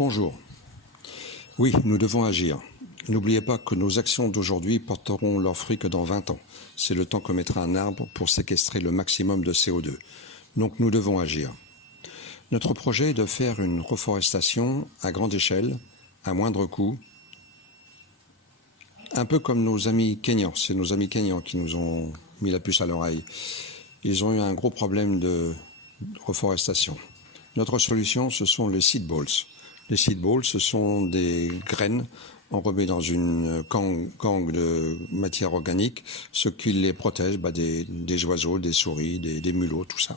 Bonjour. Oui, nous devons agir. N'oubliez pas que nos actions d'aujourd'hui porteront leurs fruits que dans 20 ans. C'est le temps que mettra un arbre pour séquestrer le maximum de CO2. Donc nous devons agir. Notre projet est de faire une reforestation à grande échelle, à moindre coût, un peu comme nos amis kenyans. C'est nos amis kenyans qui nous ont mis la puce à l'oreille. Ils ont eu un gros problème de reforestation. Notre solution, ce sont les seed balls. Les seed balls, ce sont des graines enrobées dans une gangue de matière organique, ce qui les protège des oiseaux, des souris, des mulots, tout ça.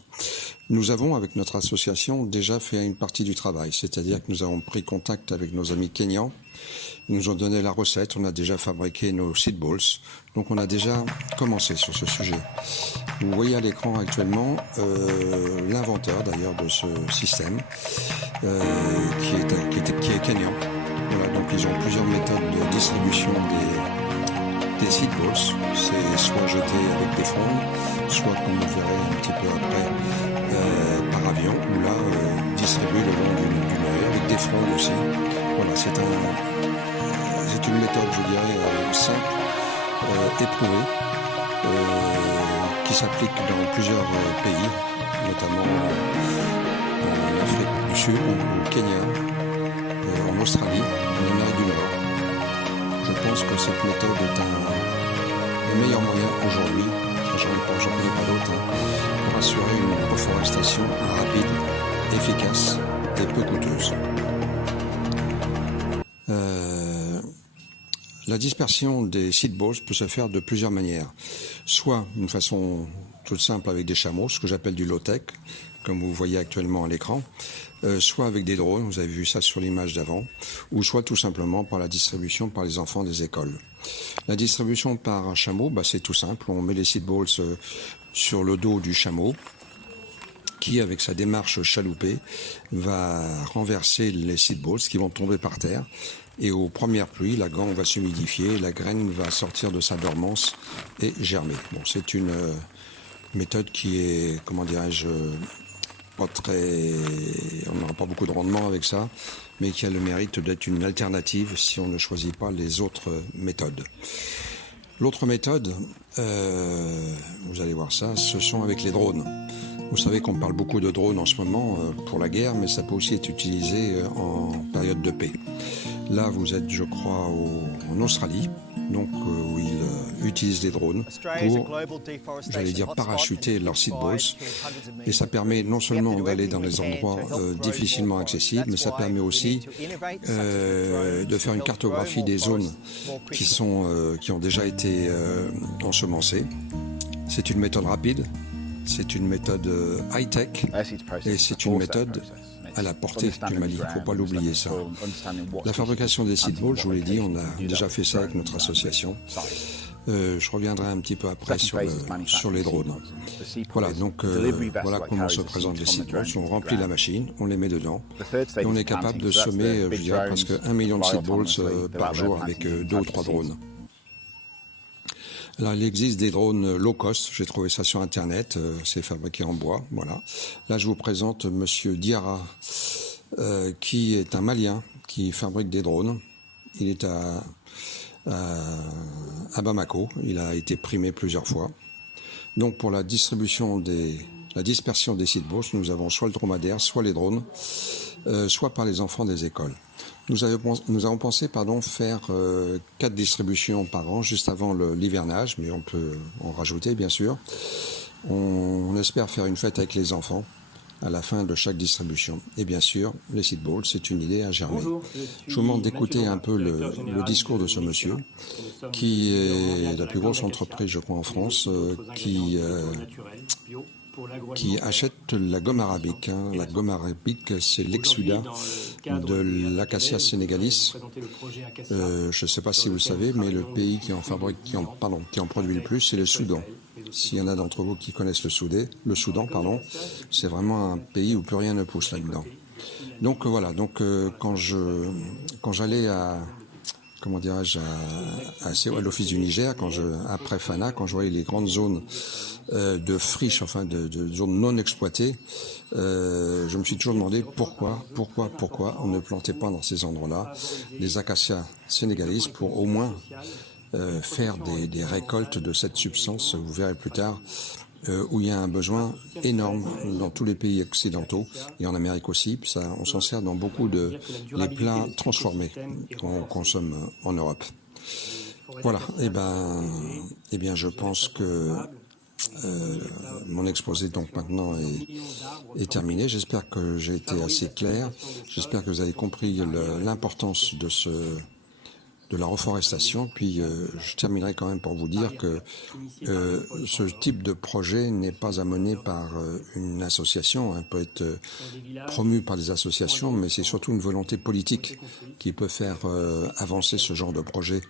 Nous avons, avec notre association, déjà fait une partie du travail, c'est-à-dire que nous avons pris contact avec nos amis kenyans. Ils nous ont donné la recette, on a déjà fabriqué nos seed balls, donc on a déjà commencé sur ce sujet. Vous voyez à l'écran actuellement l'inventeur d'ailleurs de ce système, qui est kenyan. Voilà, donc ils ont plusieurs méthodes de distribution des seed balls. C'est soit jeté avec des frondes, soit, comme vous verrez un petit peu après, par avion, ou là, distribué le long d'une haie avec des frondes aussi. Voilà, c'est une méthode, je dirais, simple, éprouvée, qui s'applique dans plusieurs pays, notamment en Afrique du Sud, au Kenya, en Australie, en Amérique du Nord. Je pense que cette méthode est le meilleur moyen aujourd'hui, j'en connais pas d'autre, pour assurer une reforestation rapide, efficace et peu coûteuse. La dispersion des seed balls peut se faire de plusieurs manières. Soit d'une façon toute simple avec des chameaux, ce que j'appelle du low-tech, comme vous voyez actuellement à l'écran, soit avec des drones, vous avez vu ça sur l'image d'avant, ou soit tout simplement par la distribution par les enfants des écoles. La distribution par un chameau, c'est tout simple, on met les seed balls sur le dos du chameau, qui, avec sa démarche chaloupée, va renverser les seed balls qui vont tomber par terre. Et aux premières pluies, la gangue va s'humidifier, la graine va sortir de sa dormance et germer. Bon, c'est une méthode qui est, comment dirais-je, pas très... On n'aura pas beaucoup de rendement avec ça, mais qui a le mérite d'être une alternative si on ne choisit pas les autres méthodes. L'autre méthode, vous allez voir ça, ce sont avec les drones. Vous savez qu'on parle beaucoup de drones en ce moment pour la guerre, mais ça peut aussi être utilisé en période de paix. Là, vous êtes, je crois, en Australie, donc où ils utilisent des drones pour, j'allais dire, parachuter leurs seed balls. Et ça permet non seulement d'aller dans des endroits difficilement accessibles, mais ça permet aussi de faire une cartographie des zones qui ont déjà été ensemencées. C'est une méthode rapide, c'est une méthode high-tech et c'est une méthode à la portée du Mali, il ne faut pas l'oublier ça. La fabrication des seed balls, je vous l'ai dit, on a déjà fait ça avec notre association. Je reviendrai un petit peu après sur les drones. Voilà, donc voilà comment se présentent les seed balls. On remplit la machine, on les met dedans et on est capable de semer, je dirais, presque 1 million de seed balls par jour avec 2 ou 3 drones. Là, il existe des drones low cost, j'ai trouvé ça sur internet, c'est fabriqué en bois, voilà. Là, je vous présente Monsieur Diarra, qui est un Malien qui fabrique des drones. Il est à Bamako, il a été primé plusieurs fois. Donc pour la dispersion des seed balls, nous avons soit le dromadaire, soit les drones, soit par les enfants des écoles. Nous avons pensé faire 4 distributions par an juste avant l'hivernage, mais on peut en rajouter bien sûr. On espère faire une fête avec les enfants à la fin de chaque distribution. Et bien sûr, les seed balls, c'est une idée à germer. Je vous demande d'écouter un peu le discours de ce monsieur, qui est la plus grosse entreprise, je crois, en France, qui achète la gomme arabique. La gomme arabique, c'est l'exudat de l'acacia sénégalis. Je ne sais pas si vous le savez, mais le pays qui en produit le plus, c'est le Soudan. S'il y en a d'entre vous qui connaissent le Soudan, c'est vraiment un pays où plus rien ne pousse là-dedans. Donc voilà, quand j'allais comment dirais-je, à l'Office du Niger, après Fana, quand je voyais les grandes zones de friches, enfin de zones non exploitées, je me suis toujours demandé pourquoi on ne plantait pas dans ces endroits-là des acacias sénégalaises pour au moins faire des récoltes de cette substance. Vous verrez plus tard où il y a un besoin énorme dans tous les pays occidentaux et en Amérique aussi. Ça, on s'en sert dans beaucoup de les plats transformés qu'on consomme en Europe. Voilà. Et bien, je pense que mon exposé donc maintenant est terminé. J'espère que j'ai été assez clair. J'espère que vous avez compris l'importance de la reforestation. Puis je terminerai quand même pour vous dire que ce type de projet n'est pas amené par une association, peut être promu par des associations, mais c'est surtout une volonté politique qui peut faire avancer ce genre de projet,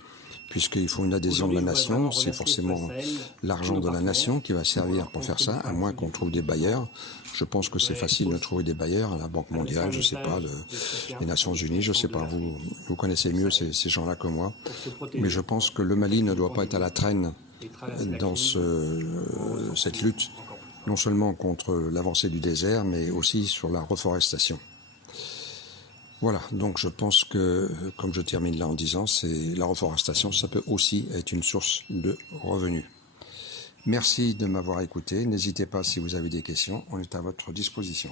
puisqu'il faut une adhésion de la nation. C'est forcément l'argent de la nation qui va servir pour faire ça, à moins qu'on trouve des bailleurs. Je pense que c'est facile de trouver des bailleurs à la Banque mondiale, je ne sais pas, les Nations Unies, je ne sais pas, vous connaissez mieux ces gens-là que moi. Mais je pense que le Mali ne doit pas être à la traîne dans cette lutte, non seulement contre l'avancée du désert, mais aussi sur la reforestation. Voilà, donc je pense que, comme je termine là en disant, la reforestation, ça peut aussi être une source de revenus. Merci de m'avoir écouté. N'hésitez pas si vous avez des questions, on est à votre disposition.